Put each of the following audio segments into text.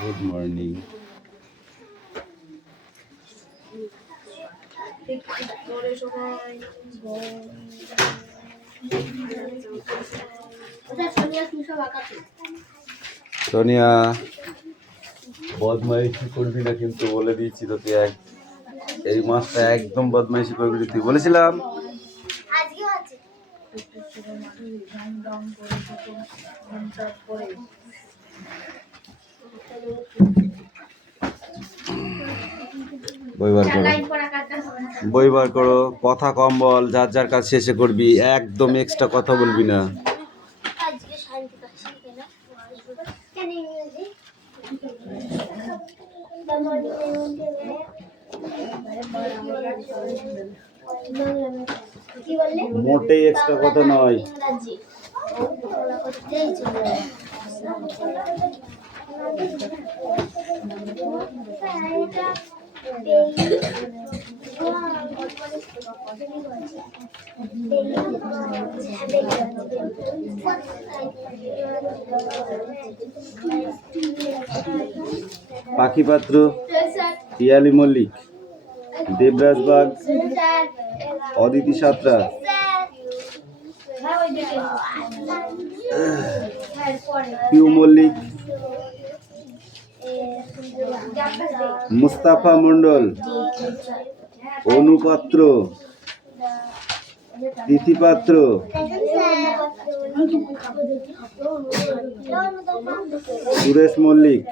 Good morning. Sonia, বদমাইশি করবি না কিন্তু, বলে দিয়েছি তোকে। এই মাসটা একদম বদমাইশি করবি না, তুই বলেছিলাম। বই বার করো, কথা কম বল, যার যার কাজ শেষে করবি, একদম এক্সট্রা কথা বলবি না। মোটেই এক্সট্রা কথা নয়। পাখি পাত্র, পিয়ালি মল্লিক, দেবরাজ বাগ, অদিতি সাঁতরা, পিউ মল্লিক, মুস্তাফা মন্ডল, অনুপাত্র, তিথিপাত্র, সুরেশ মল্লিক।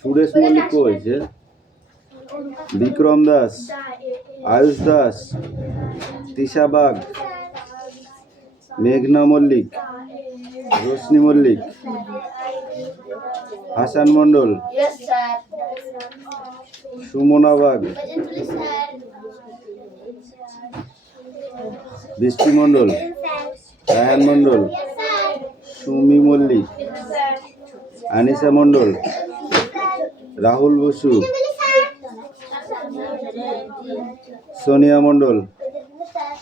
সুরেশ মল্লিক কইছে, বিক্রম দাস, আয়ুষ দাস, তিশা বাগ, মেঘনা মল্লিক, রোশনি মল্লিক, হাসান মন্ডল, সুমনা বাগ, বৃষ্টি মন্ডল, রায়হান মন্ডল, সুমি মল্লিক, আনিসা মন্ডল, রাহুল বসু, সোনিয়া মন্ডল,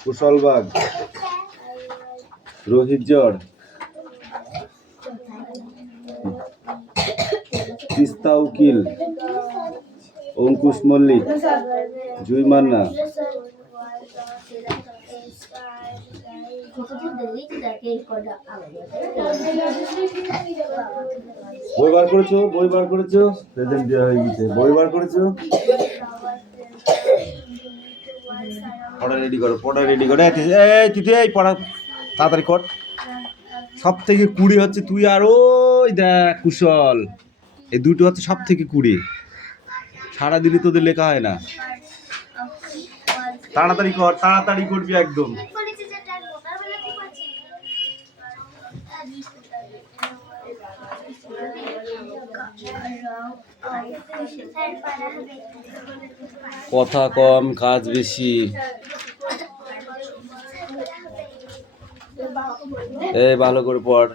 কুশল বাগ, রোহিত জড়, তিস্তা উকিল, অঙ্কুশ মল্লিক, জুই মান্না। বই বার করেছো? বই বার করেছো? প্রেজেন্ট দেওয়া হয়ে গেছে। বই বার করেছো? পড়া রেডি করো, পড়া রেডি করো। এই তুই এই পড়া তাড়াতাড়ি কর। সব থেকে কুড়ি হচ্ছে তুই, আর ওই দেখ কুশল, এই দুটো হচ্ছে সব থেকে কুড়ি। সারাদিনই তোদের লেখা হয় না। তাড়াতাড়ি কর, তাড়াতাড়ি করবি একদম। কথা কম, কাজ বেশি। এই ভালো করে পড়,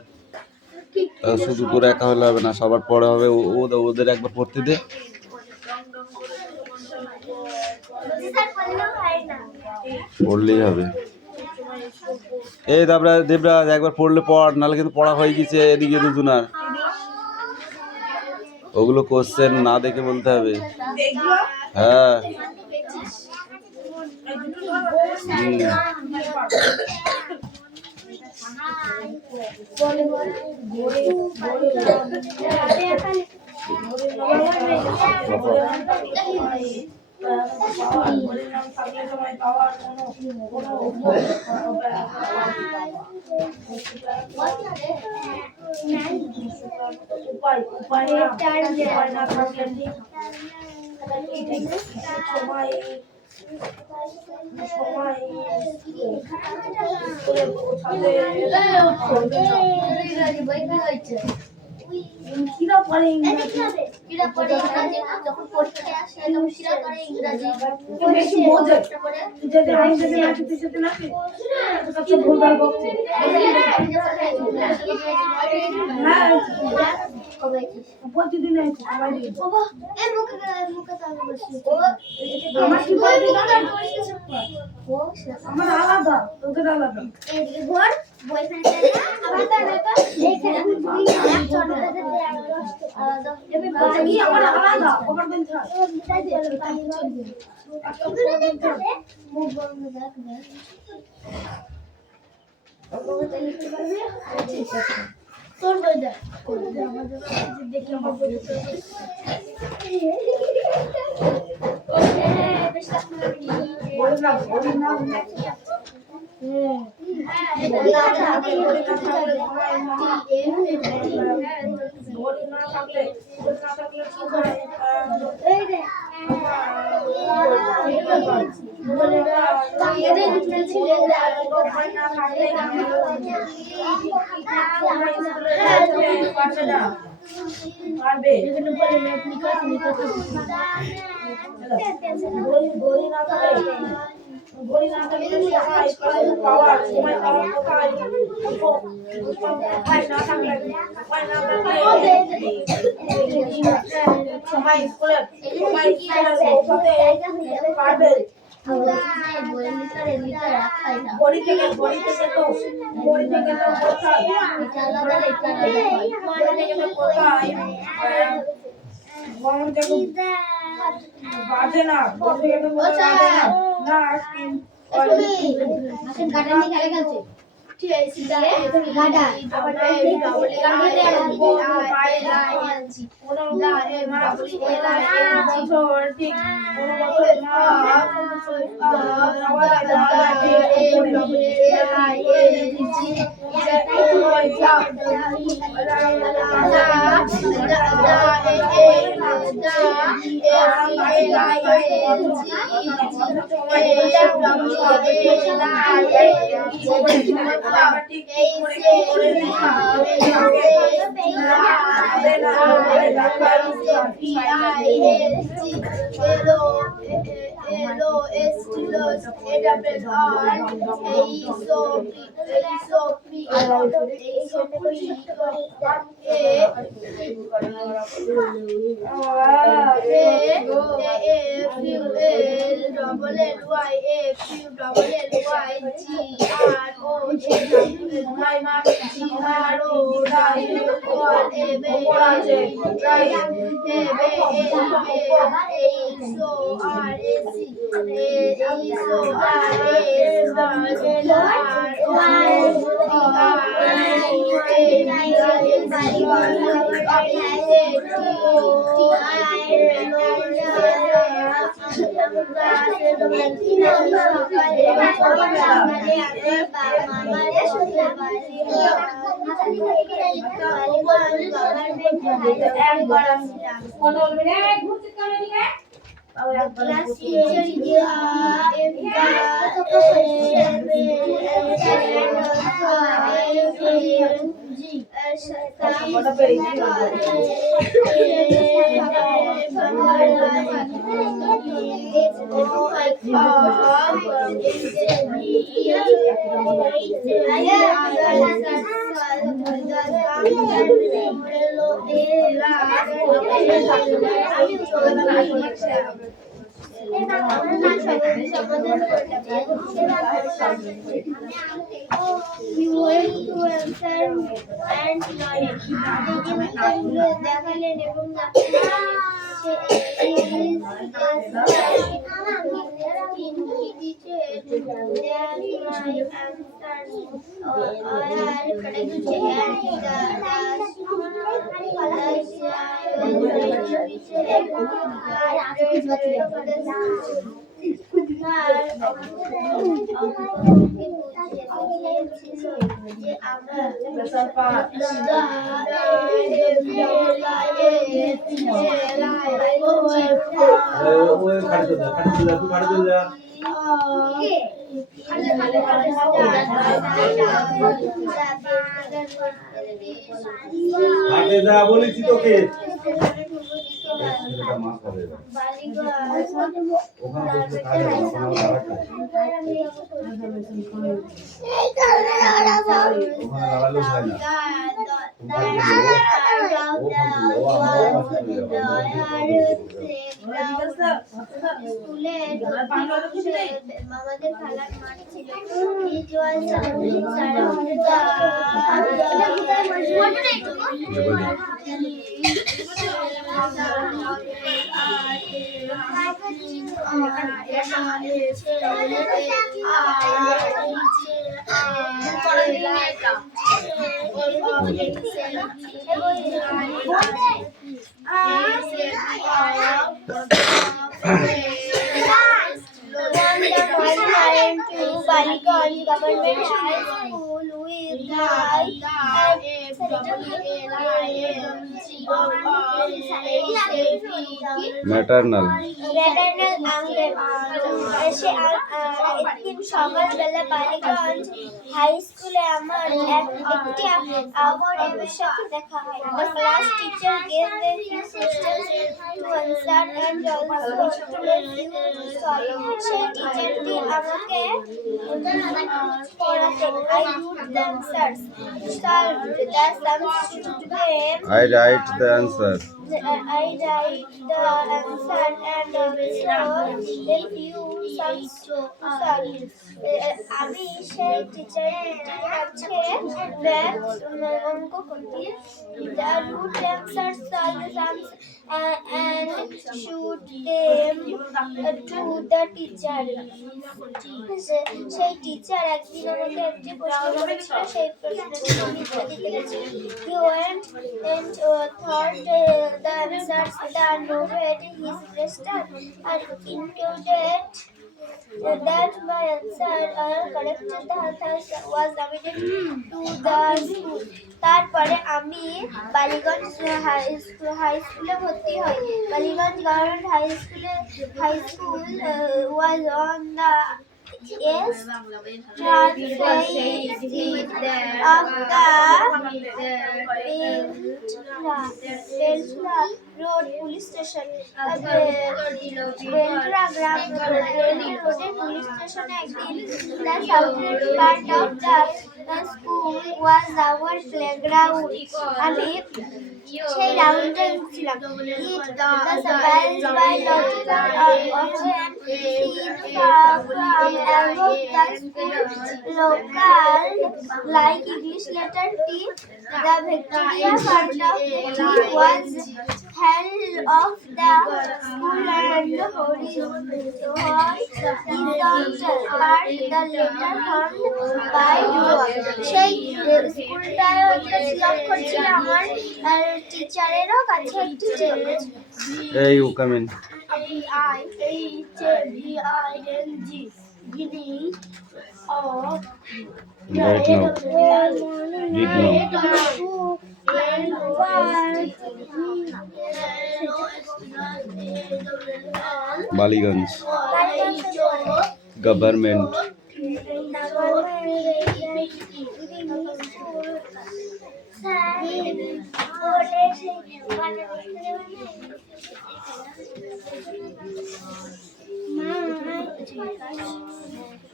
শুধু তোর একা হলে হবে না, সবার পড়া হবে। ওদের একবার পড়তে দে। পড়লেই হবে। এই দেবরাজ একবার পড়লে পড়, নাহলে কিন্তু পড়া হয়ে গেছে এদিকে দুজনার। ওগুলো কোশ্চেন না দেখে বলতে হবে। হ্যাঁ, কিরা পড়ে ইংরেজি, কিরা পড়ে ইংরেজি, যখন পড়তে আসে তখন কিরা পড়ে ইংরেজি বেশি বোঝে। যদি আমি যদি না কিছু সাথে না তো ভুলভাল বলছি। হ্যাঁ প্রতিদিন আছে সবাই বাবা এর মুখে আমার কি বলবি দাদা ও আমার আলাদা তোদের আলাদা এদিকে ঘর বয়ফ্রেন্ড আবার তো এইখানে এক চড়াতে আলাদা এবে বাকি আমার আলাদা ওপর দিন থাক মুখ বন্ধ রাখ না ওটা লিখতে পারবে ঠিক আছে তোর বই দে আমাদের দেখি আমার বই বাজে না ঠিক আছে গাডা আবার বলেছি তোকে স্কুলে আমাদের খেলার মাঠ ছিল। It was Baliganj Government High School with maternal একদিন সকালবেলা বালিগঞ্জ হাই স্কুলে আমার একটি অপরের সাথে দেখা হয়। The class teacher gave them few questions to answer and also to solve. সেই টিচারটি আমাকে পড়াতেন। I wrote the answers, solved the sums to them. I write the answer I write the answer and also the few sums to solve. আমি সেই টিচারের কাছে math অঙ্ক করতে the root answer solve the sums and shoot them to the teacher. সেই teacher একদিন আমাকে একটি প্রশ্ন করেছিল, সেই প্রশ্নের উত্তর দিতে গেছি। He went and thought the answers that noted his register and included that my answer correct was submitted to the school. তারপরে আমি বালিগঞ্জ হাই স্কুলে ভর্তি হই। Ballygunge government high school was on the east of the Beltra Road Police Station. Beltra Road Police Station একদিন the southern part of the school was our playground. আমি সেই রাউন্ডে ছিলাম। It was surprised by logical often seen from above the school local like English letter T. The Victoria part of T was held of the school and the horizontal part the letter formed by door. সেই স্কুলটায় হচ্ছে select করছিল আমার টিচারেরও কাছে একটি table. এই ও come in Beginning of right now read now Ballygunge government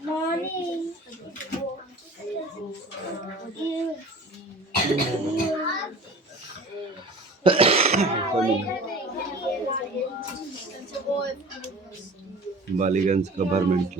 Morning. Ballygunge government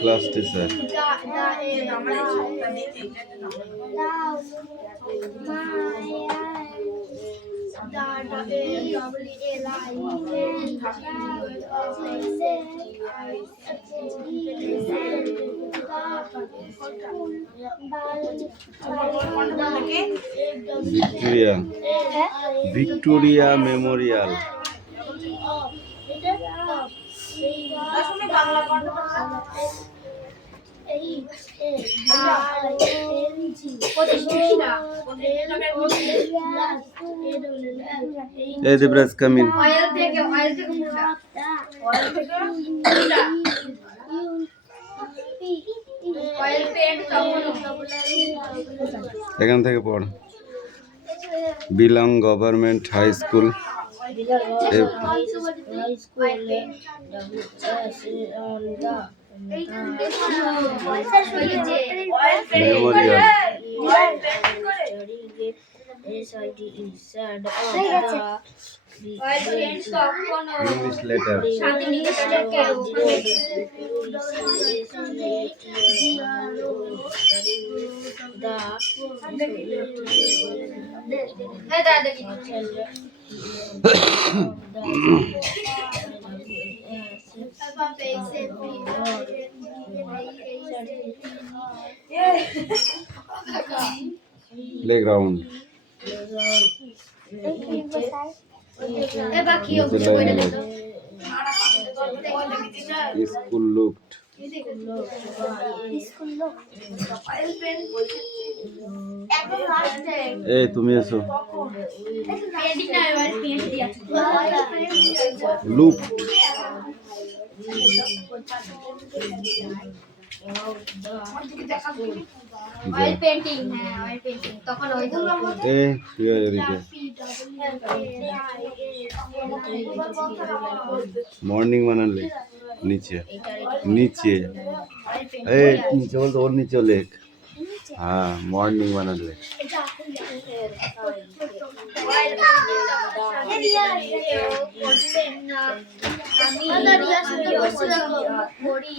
class teacher Victoria Memorial এই Debraj come in. এখান থেকে পড়। Belong government high school. Memorial. English letter. Playground. School looked. এই তুমি এসো। লুকড। অয়েল পেন্টিং, হ্যাঁ অয়েল পেন্টিং তখন ওই তো এই শুয়ে এদিকে। মর্নিং বানালে নিচে নিচে এই নিচে বলতো ওর নিচে লেখ। হ্যাঁ মর্নিং বানালে।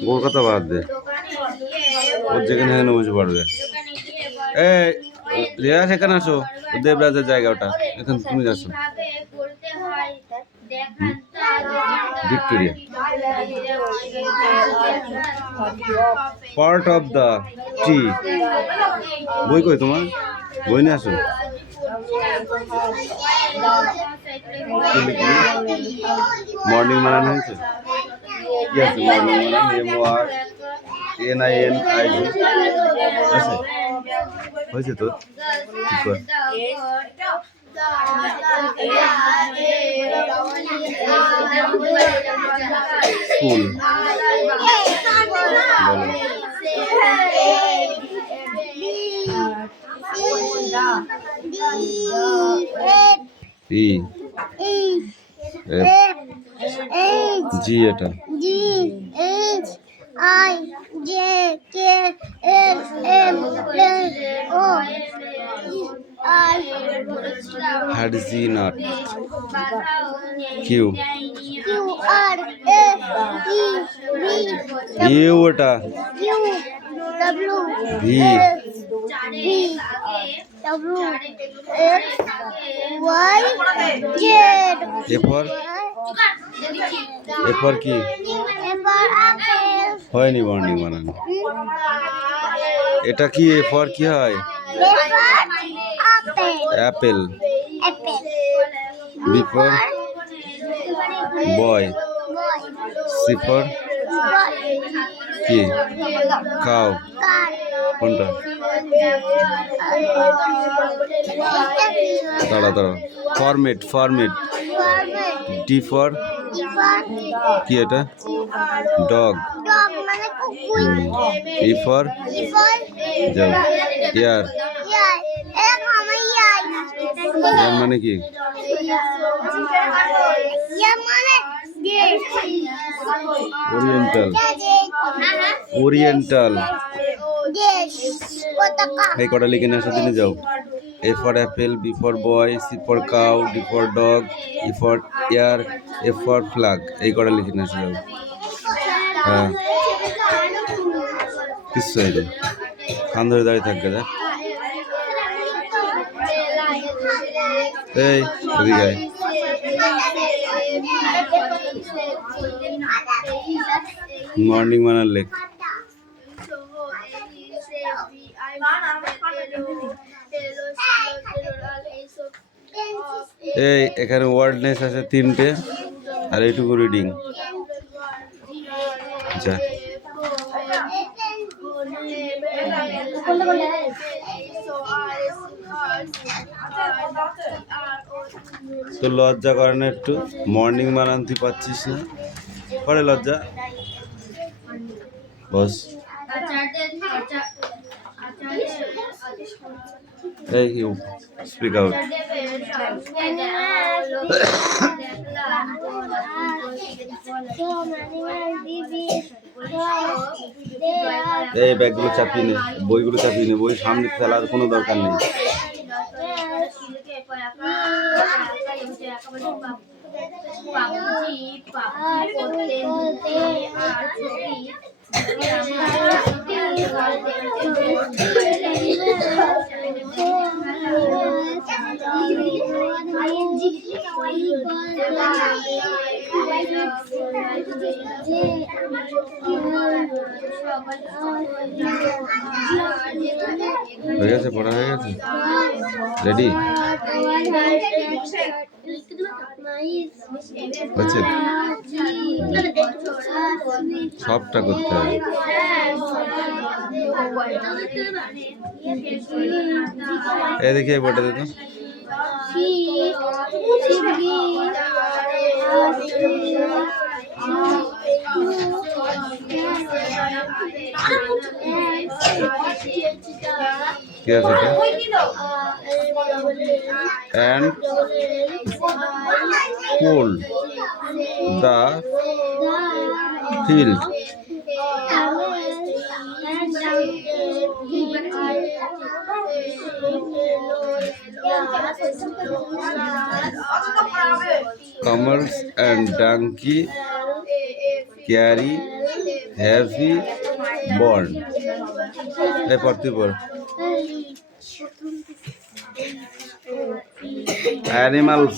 ওর কথা বাদ দে, ওর যেখানে এখানে বুঝে পড়বে। এই রিয়া সেখানে আসো, দেবরাজের জায়গা ওটা, এখানে তুমি আসো। ভিক্টোরিয়া। পার্ট অফ দ্য টি। বই কই তোমার? বই নিয়ে আসো। মর্নিং বানানো হয়েছে? কি আছে মর্নিং বানানো? MORNING আছে? হয়েছে তো? ঠিক কর। স্কুল। ই জি এটা হাডজি নট কিউ ইউ ওটা ভি এরপর কি হয়নি মর্নিং বানানো? এটা কি এরপর কি হয়? অ্যাপেল। বিফোর বয়। সিফর কি? কাউ। কোনটা? দাঁড়া দাঁড়া। Format format. ডি ফর কি এটা? ডগ। ই ফর যাও। ইয়ার। ইয়ার মানে কি? ওরিয়েন্টাল। ওরিয়েন্টাল। এই কটা লিখে নিয়ে আসো দিনে যাও। A for apple, B for boy, C for cow, D for dog, E for ear, F for flag. এই কটা লিখে নিয়ে আসো যাও। হ্যাঁ কিচ্ছু হয়নি, কান ধরে দাঁড়িয়ে থাকবে। দেখ এই এদিকে আয়। মর্নিং বানার লেখ। এই এখানে ওয়ার্ডনেস আছে 3টে। আর এইটুকু রিডিং। যা তো লজ্জা করে না একটু? মর্নিং বানান তুই পাচ্ছিস না? করে লজ্জা? বস এই ইউ স্পিক আউট। এই ব্যাগগুলো চাপিয়ে নে, বইগুলো চাপিয়ে নে, বই সামনে ফেলার কোনো দরকার নেই। হয়ে গেছে, পড়া হয়ে গেছে, রেডি হচ্ছে? সবটা করতে হবে। এই দেখি এই বইটা দেখো। কি আছে এটা? And cold the field. Camels and donkey carry heavy burden. এই পড়তে পড়। অ্যানিমালস।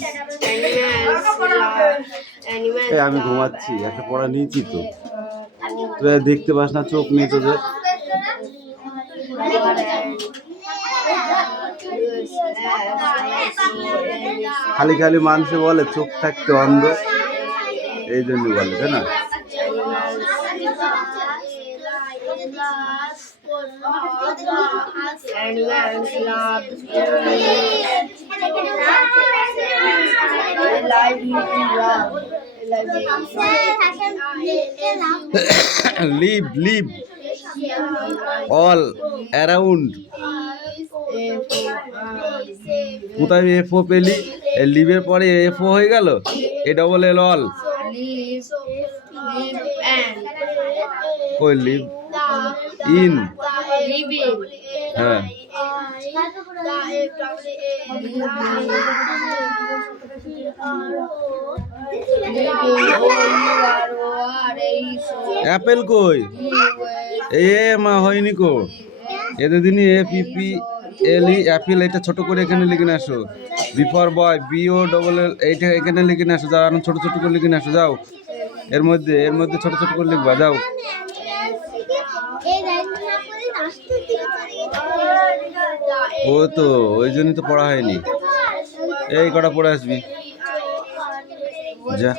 এই আমি ঘুমাচ্ছি, একটা পড়া নিয়েছি তো, তুই দেখতে পাস না? চোখ নেই তোদের? খালি খালি মানুষে বলে চোখ থাকতে অন্ধ, এই জন্য বলে, তাই না? Live live all around. কোথায় এফ ও পেলি? লিভের পরে এফ ও হয়ে গেল, এ ডবল এল অল। কই লিভ ইন? হ্যাঁ অ্যাপেল কই? এ মা হয়নি কো, এদের দিনই A P P L E apple, এটা ছোট করে এখানে লিখে নিয়ে আসো। Before boy B O double L, এইটা এখানে লিখে নিয়ে আসো। যাও ছোট ছোট করে লিখে নিয়ে আসো, যাও। এর মধ্যে ছোট ছোট করে লিখবা, যাও। ও তো ওই জন্যই তো পড়া হয়নি। এই কটা পড়ে আসবি, যা।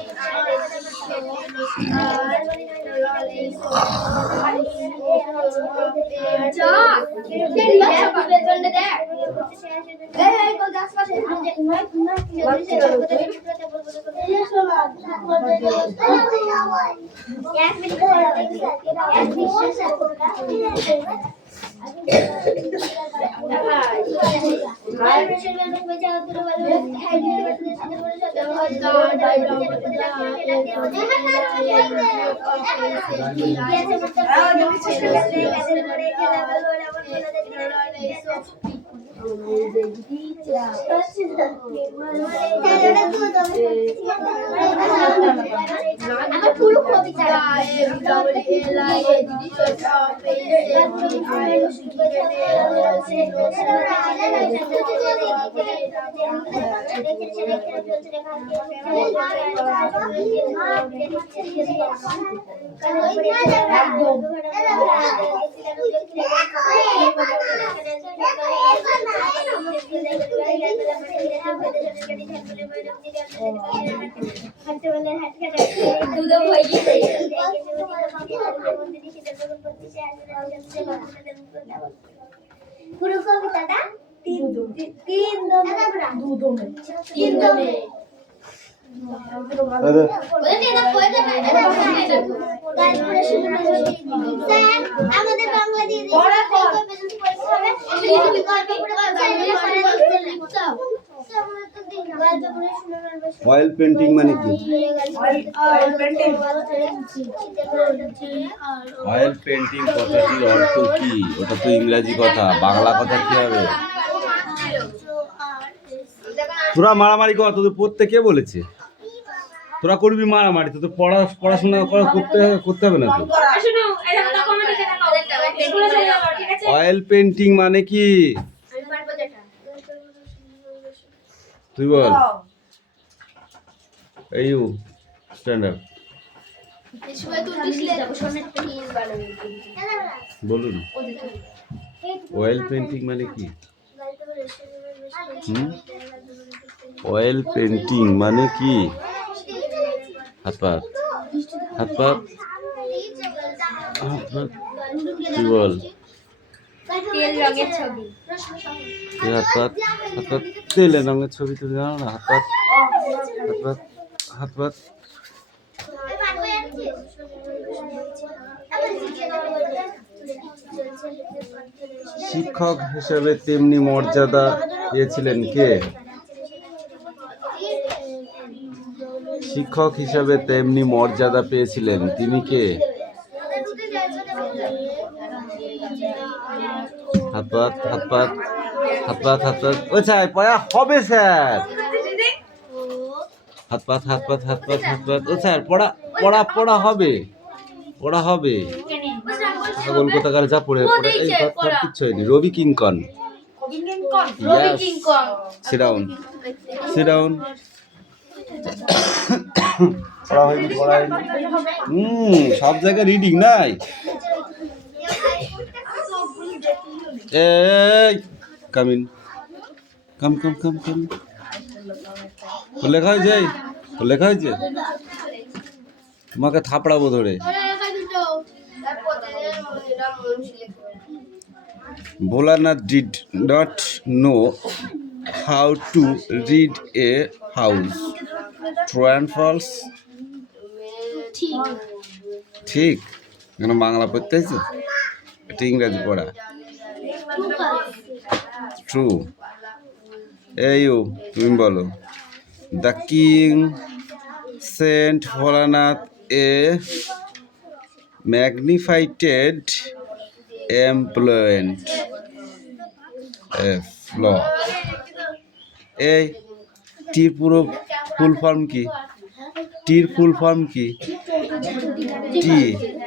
আমার পুরো পুরো কবিতাটা তিন দমে আমাদের বাংলা দিয়ে অয়েল পেন্টিং মানে কি? অয়েল পেন্টিং কথাটির অর্থ কি? ওটা তো ইংরেজি কথা, বাংলা কথা কি হবে? তোরা মারামারি কর, তোদের পড়তে কে বলেছে? তোরা করবি মারামারি, তোদের পড়াশোনা করতে হবে না তো। অয়েল পেন্টিং মানে কি তুই বল। এই স্ট্যান্ড আপ বলুন। অয়েল পেন্টিং মানে কি? অয়েল পেন্টিং মানে কি? হাত পাত তুই বল। তেল রঙের ছবি তুমি জানো না? হাত পাত শিক্ষক হিসেবে তেমনি মর্যাদা পেয়েছিলেন কে? শিক্ষক হিসেবে তেমনি মর্যাদা পেয়েছিলেন তিনি কে? হাত পাত ওছাই পড়া হবে স্যার। হাত পাত ও স্যার পড়া হবে ছাগল কোথাকার যা পড়ে এই কিচ্ছু হয়নি। রবি কিংকন। সিট ডাউন সব জায়গায় রিডিং নাই। এই কাম লেখা হয়েছে তোমাকে থাপড়াবো ধরে। Bholanath did not know how to read a house. True and false? ঠিক কেন বাংলা পড়তে আছে? এটা ইংরেজি পড়া। ট্রু। এই তুমি বলো। The king sent Bholanath a magnified employment. এই টির পুরো ফুল ফর্ম কি? টির ফুল ফর্ম কি?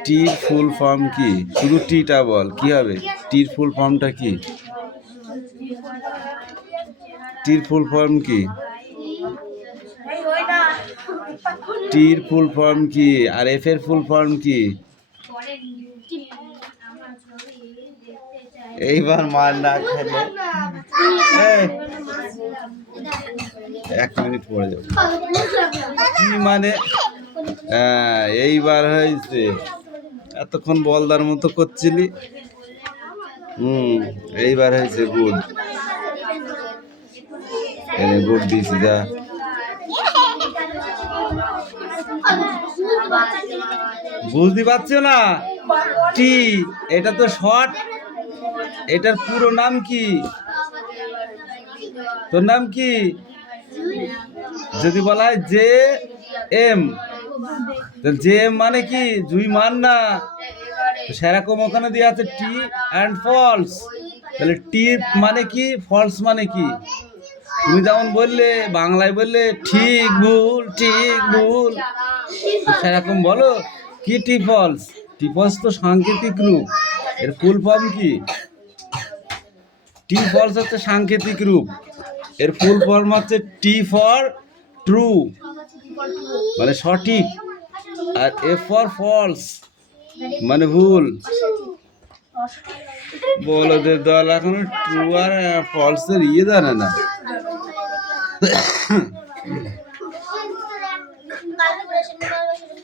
টির ফুল ফর্ম কি? শুধু টিটা বল, কি হবে? টির ফুল ফর্মটা কি? টির ফুল ফর্ম কি? টির ফুল ফর্ম কি? আর এফ এর ফুল ফর্ম কি? এইবার মার না খেলে 1 মিনিট পরে যাবো। কি মানে? এইবার হয়েছে। এতক্ষণ বলদার মতো করছিলি। এইবার হয়েছে। গুড দিয়েছি যা। বুঝতে পারছো না? টি এটা তো শর্ট। এটার পুরো নাম কি? তোর নাম কি? যদি বলা হয় জে এম, জে এম মানে কি? জুই মান না। সেরকম ওখানে দিয়ে আছে টি অ্যান্ড ফলস। তাহলে টি মানে কি, ফলস মানে কি? তুমি যেমন বললে বাংলায় বললে ঠিক ভুল সেরকম বলো। কি টি ফলস? টি ফলস তো সাংকেতিক রূপ, এর ফুল ফর্ম কি? টি ফলস হচ্ছে সাংকেতিক রূপ, এর ফুল ফর্ম হচ্ছে টি ফর ট্রু মানে সঠিক, আর এফ ফর ফলস মানে ভুল। বলদের দল এখনো ট্রু আর ফলসের জানে না।